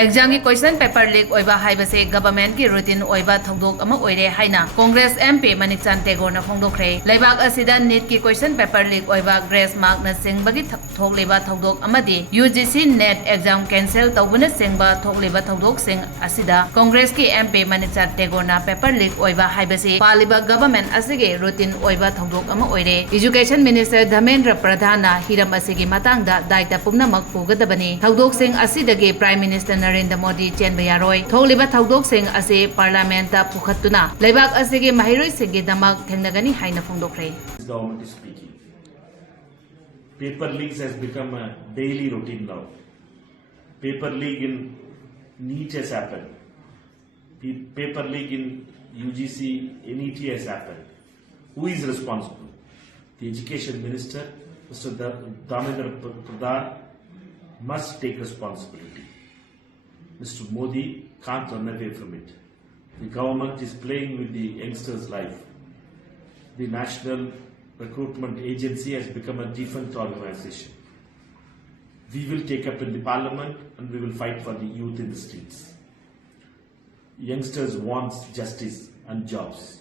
exam ki question paper leak oiba haibase government ki routine oiba thodok ama oire haina Congress MP Manickam Tagore na phongdokre leibak asida NEET ki question paper leak oiba grace mark na singbagi thokleba thodok amadi UGC NET exam cancel tawbuna singba thokleba thodok sing asida Congress ki MP Manickam Tagore na paper leak oiba haibase paliba government asige routine oiba thodok ama oire Education Minister Dhamendra Pradhana hiram asigi matangda daita pumnamak pugadabani thodok sing asidagi Prime Minister Narendra Modi chenba yaroi thokleba thodok sing ase parliament ta pukhatuna leibak asigi mahiroi sigi damak thengnagani haina phongdokre. Government is speaking. Paper leaks has become a daily routine now. Paper leak in NEET has happened. Paper leak in UGC, NET has happened. Who is responsible? The Education Minister, Mr. Dhamendra Pradhan, must take responsibility. Mr. Modi can't run away from it. The government is playing with the youngsters' life. The National Recruitment Agency has become a defunct organization. We will take up in the parliament and we will fight for the youth in the streets. Youngsters want justice and jobs.